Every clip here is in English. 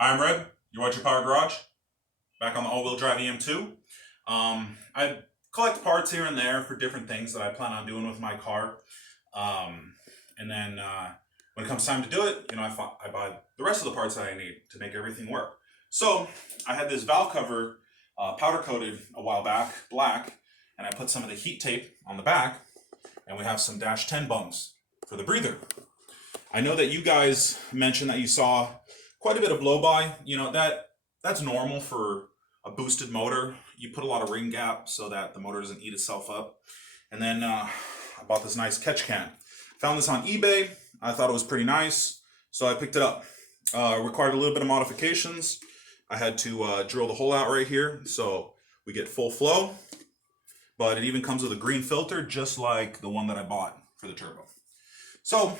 Hi, I'm Red. You watch your Power Garage. Back on the all-wheel drive EM2. I collect parts here and there for different things that I plan on doing with my car. And then when it comes time to do it, I buy the rest of the parts that I need to make everything work. So I had this valve cover powder coated a while back, black, and I put some of the heat tape on the back, and we have some dash 10 bungs for the breather. I know that you guys mentioned that you saw quite a bit of blow-by. That's normal for a boosted motor. You put a lot of ring gap so that the motor doesn't eat itself up. And then I bought this nice catch can. Found this on eBay. I thought it was pretty nice, so I picked it up. Required a little bit of modifications. I had to drill the hole out right here so we get full flow. But it even comes with a green filter, just like the one that I bought for the turbo. So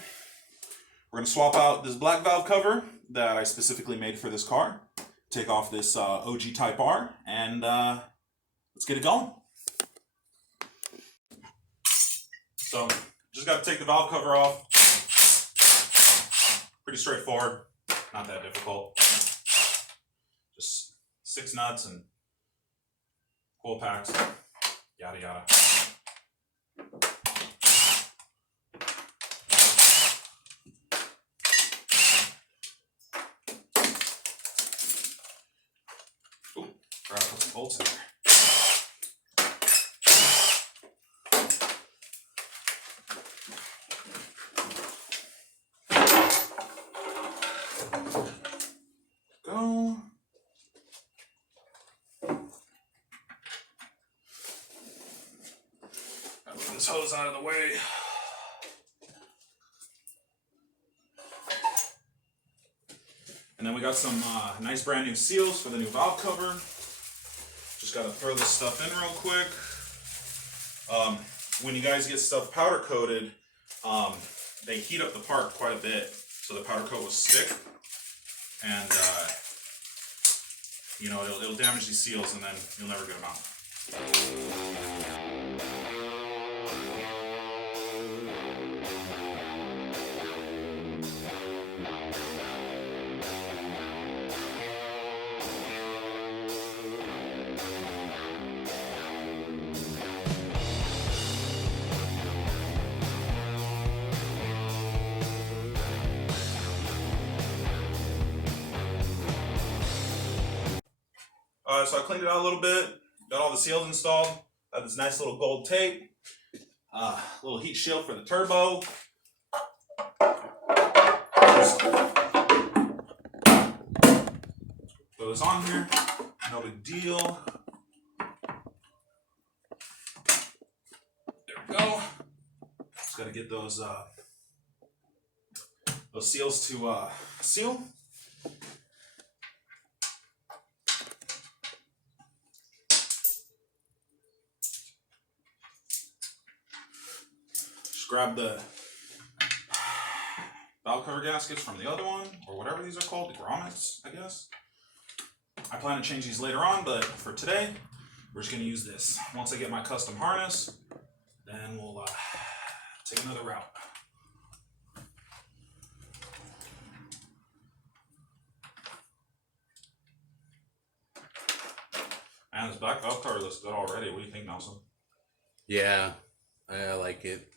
we're going to swap out this black valve cover that I specifically made for this car, take off this OG Type R, and let's get it going. So, just got to take the valve cover off. Pretty straightforward, not that difficult. Just 6 nuts and coil packs, yada yada. Gotta put some bolts in there. Go. Gotta move this hose out of the way. And then we got some nice brand new seals for the new valve cover. Just gotta throw this stuff in real quick. When you guys get stuff powder coated, they heat up the part quite a bit, so the powder coat will stick, and it'll damage these seals, and then you'll never get them out. So I cleaned it out a little bit, got all the seals installed, got this nice little gold tape, little heat shield for the turbo. Throw this on here, no big deal. There we go. Just gotta get those seals to seal. Grab the valve cover gaskets from the other one, or whatever these are called, the grommets, I guess. I plan to change these later on, but for today, we're just going to use this. Once I get my custom harness, then we'll take another route. Man, this black valve cover looks good already. What do you think, Nelson? Yeah, I like it.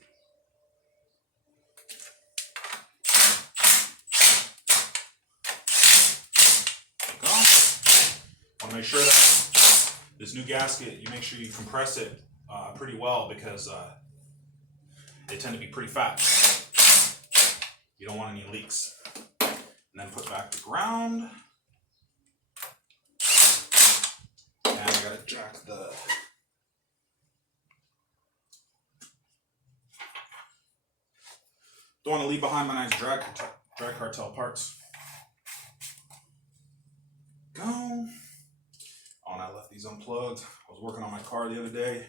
Make sure that this new gasket, you make sure you compress it pretty well, because they tend to be pretty fat. You don't want any leaks. And then put back the ground. And I gotta jack the don't want to leave behind my nice drag cartel parts. Go. Oh, and I left these unplugged. I was working on my car the other day,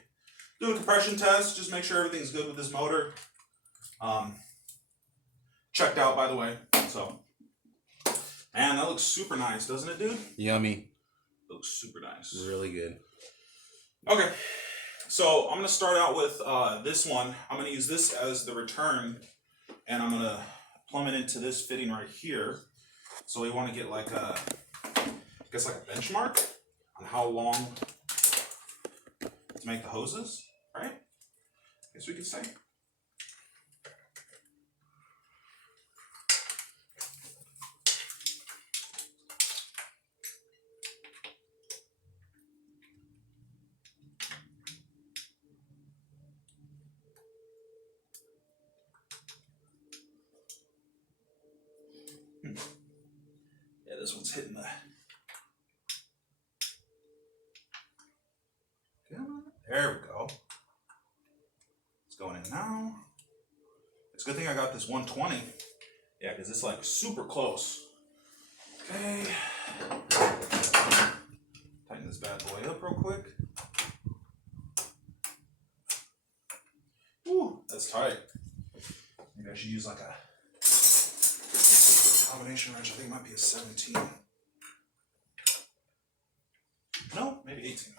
doing a compression test, just make sure everything's good with this motor. Checked out, by the way. So, man, that looks super nice, doesn't it, dude? Yummy. It looks super nice. Really good. Okay, so I'm gonna start out with this one. I'm gonna use this as the return, and I'm gonna plumb it into this fitting right here. So we want to get like a, I guess like a benchmark on how long to make the hoses, right? I guess we could say. Yeah, this one's hitting the. There we go. It's going in now. It's a good thing I got this 120. Yeah, because it's like super close. Okay. Tighten this bad boy up real quick. Woo, that's tight. Maybe I should use like a combination wrench. I think it might be a 17. No, maybe 18.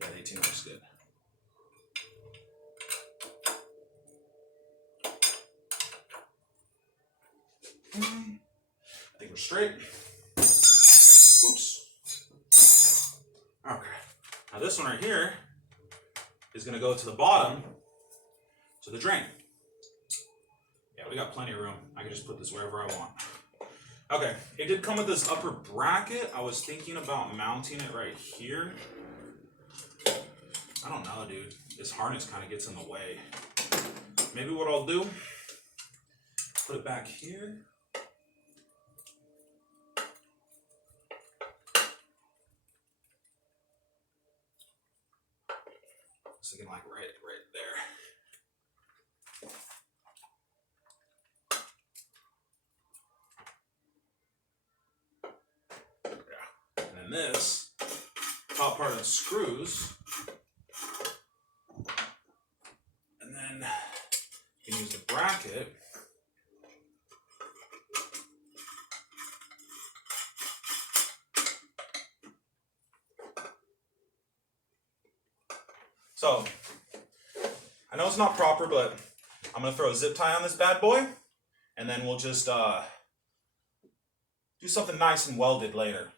Yeah, 18 looks good. I think we're straight. Oops. Okay. Now this one right here is going to go to the bottom, to the drain. Yeah, we got plenty of room. I can just put this wherever I want. Okay, it did come with this upper bracket. I was thinking about mounting it right here. I don't know, dude. This harness kind of gets in the way. Maybe what I'll do, put it back here. So you can like right there. Yeah. And then this top part of the screws. And then you can use the bracket. So, I know it's not proper, but I'm going to throw a zip tie on this bad boy, and then we'll just do something nice and welded later.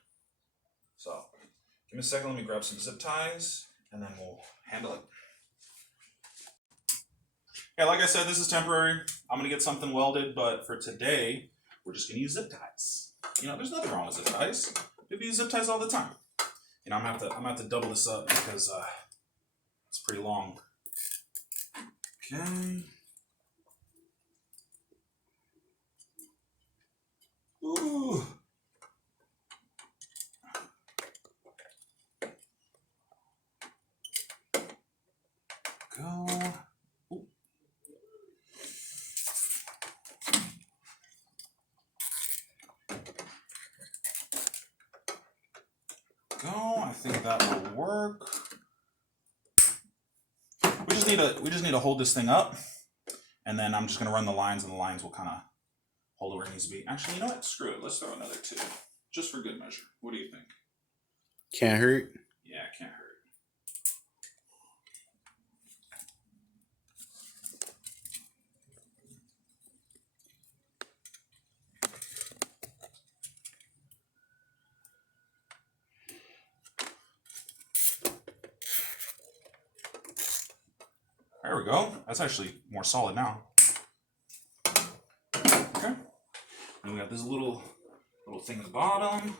So, give me a second, let me grab some zip ties, and then we'll handle it. Yeah, like I said, this is temporary. I'm going to get something welded, but for today, we're just going to use zip ties. You know, there's nothing wrong with zip ties. People use zip ties all the time. You know, I'm going to have to double this up because it's pretty long. Okay. Ooh. Go. Ooh. Go. I think that will work. We just need to hold this thing up, and then I'm just gonna run the lines, and the lines will kind of hold it where it needs to be. Actually, you know what? Screw it. Let's throw another 2, just for good measure. What do you think? Can't hurt. Yeah, it can't hurt. There we go. That's actually more solid now. Okay. And we got this little thing at the bottom.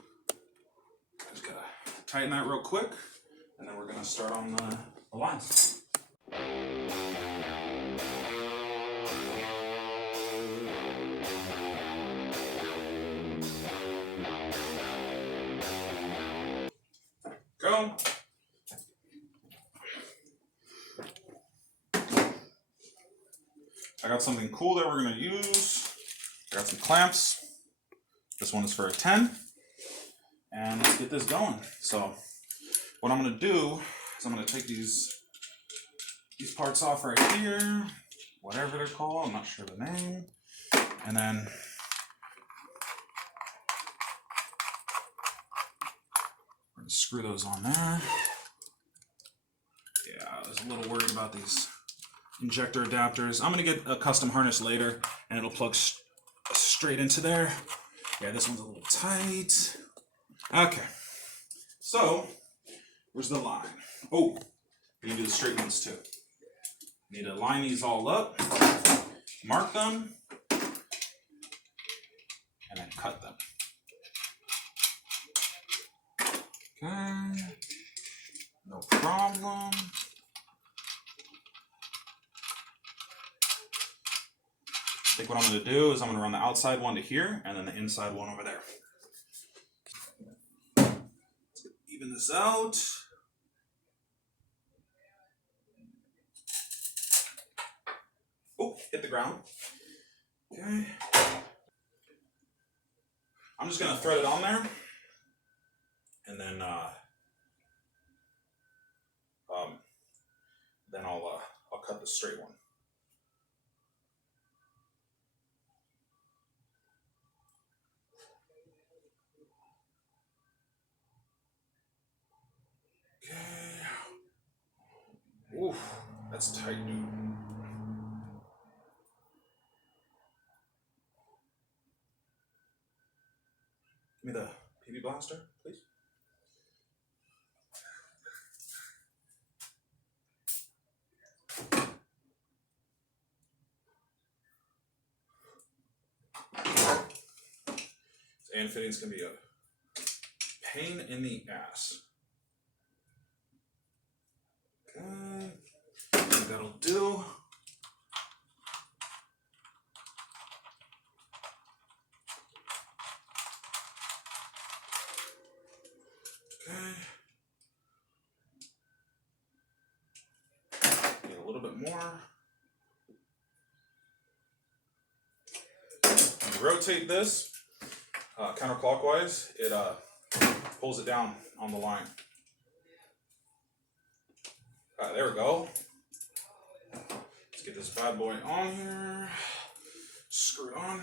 Just gotta tighten that real quick, and then we're gonna start on the lines. Go. I got something cool that we're going to use. I got some clamps. This one is for a 10. And let's get this going. So what I'm gonna do is I'm gonna take these parts off right here, whatever they're called, I'm not sure the name, and then we're gonna screw those on there. Yeah, I was a little worried about these injector adapters. I'm gonna get a custom harness later, and it'll plug straight into there. Yeah, this one's a little tight. Okay, so where's the line? Oh, we can do the straight ones too. Need to line these all up, mark them, and then cut them. Okay, no problem. I think what I'm going to do is I'm going to run the outside one to here and then the inside one over there. Let's even this out. Oh, hit the ground. Okay. I'm just going to thread it on there and then I'll cut the straight one. Okay. Oof, that's tight, dude. Give me the PB blaster, please. And fittings can be a pain in the ass. Okay, I think that'll do. Okay. Get a little bit more. When you rotate this counterclockwise, it pulls it down on the line. Alright, there we go. Let's get this bad boy on here. Screw it on.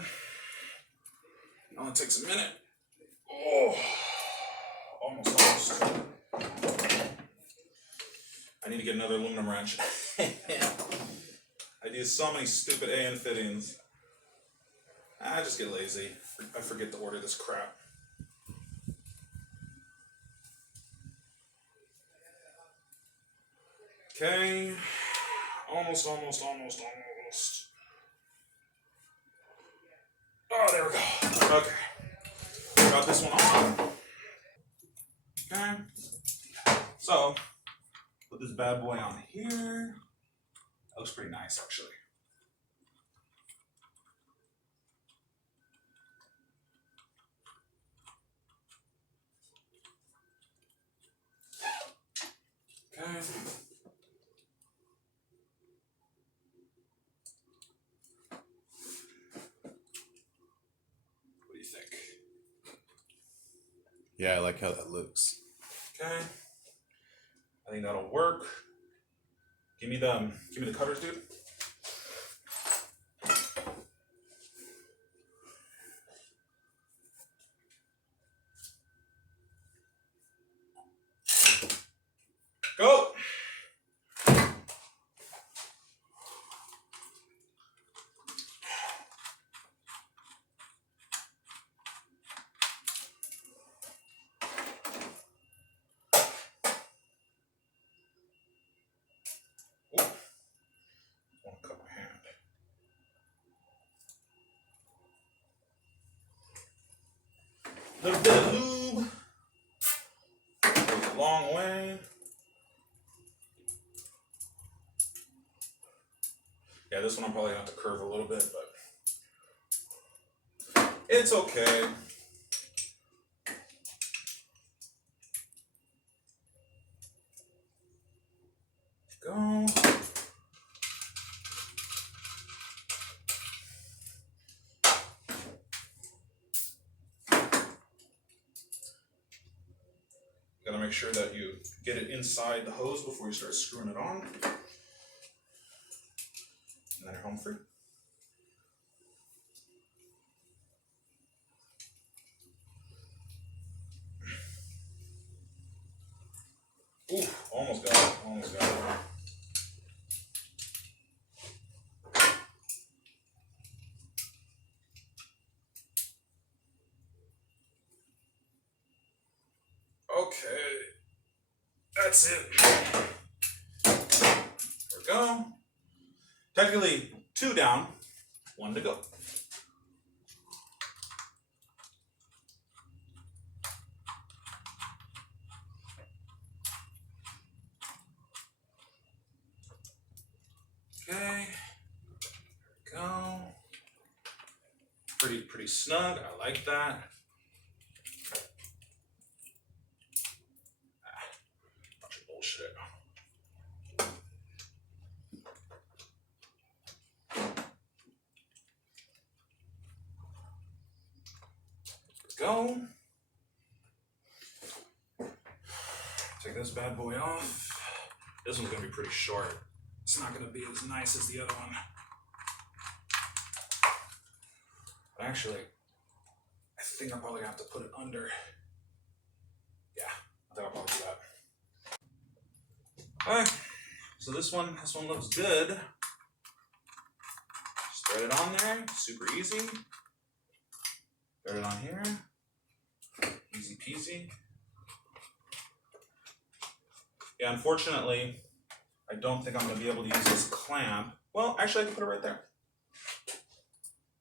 It only takes a minute. Oh, almost. I need to get another aluminum wrench. I do so many stupid AN fittings. I just get lazy. I forget to order this crap. Okay. Almost. Oh, there we go. Okay. Got this one on. Okay. So, put this bad boy on here. That looks pretty nice, actually. Okay. What do you think? Yeah, I like how that looks. Okay. I think that'll work. Give me the cutters, dude. Go. One cup of hand. Little bit of lube goes a long way. Yeah, this one I'm probably gonna have to curve a little bit, but it's okay. Go. Gotta make make sure that you get it inside the hose before you start screwing it on. And then you're home free. Ooh, almost got it, almost got it. Okay, that's it. There we go. Technically 2 down, 1 to go. Okay, there we go. Pretty snug, I like that. Bunch of bullshit. Go. Take this bad boy off. This one's gonna be pretty short. It's not gonna be as nice as the other one. But actually, I think I'm probably gonna have to put it under. Yeah, I think I'll probably do that. Alright, so this one looks good. Just thread it on there, super easy. Thread it on here. Easy peasy. Yeah, unfortunately, I don't think I'm going to be able to use this clamp. Well, actually, I can put it right there.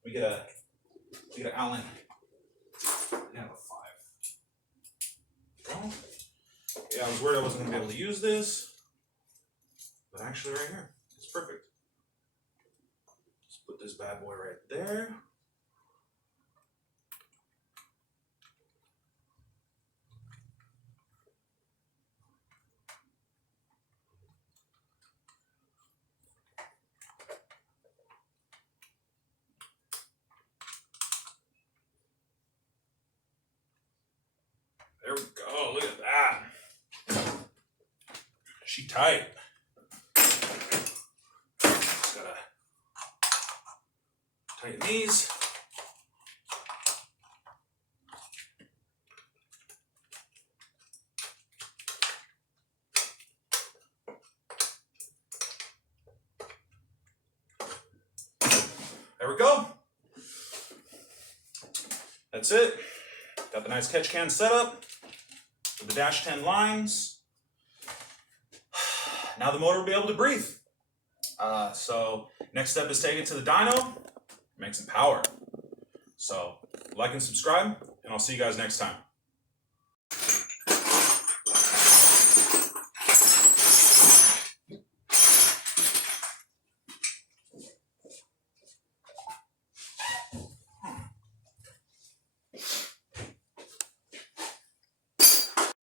We get an Allen. We have a 5. Well, yeah, I was worried I wasn't going to be able to use this, but actually, right here, it's perfect. Just put this bad boy right there. There we go, look at that. She tight. Just gotta tighten these. There we go. That's it. Got the nice catch can set up with the dash 10 lines. Now the motor will be able to breathe. So next step is take it to the dyno, make some power. So like and subscribe, and I'll see you guys next time.